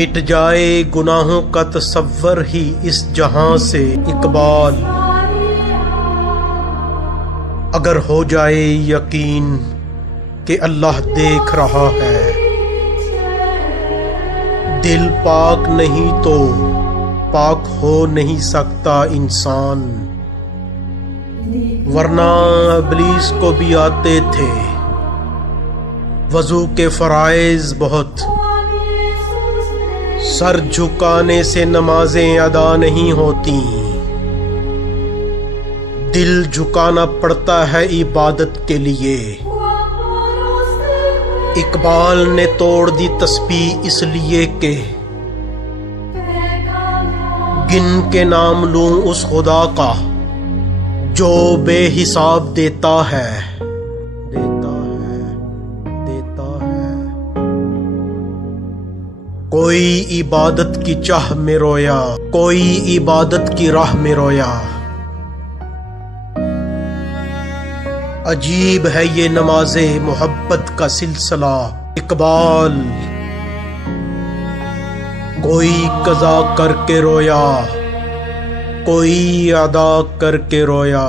مٹ جائے گناہوں کا تصور ہی اس جہاں سے اقبال، اگر ہو جائے یقین کہ اللہ دیکھ رہا ہے، دل پاک نہیں تو پاک ہو نہیں سکتا انسان، ورنہ ابلیس کو بھی آتے تھے وضو کے فرائض بہت، سر جھکانے سے نمازیں ادا نہیں ہوتی، دل جھکانا پڑتا ہے عبادت کے لیے۔ اقبال نے توڑ دی تسبیح اس لیے کہ گن کے نام لوں اس خدا کا جو بے حساب دیتا ہے۔ کوئی عبادت کی چاہ میں رویا، کوئی عبادت کی راہ میں رویا، عجیب ہے یہ نماز محبت کا سلسلہ اقبال، کوئی قضا کر کے رویا، کوئی ادا کر کے رویا۔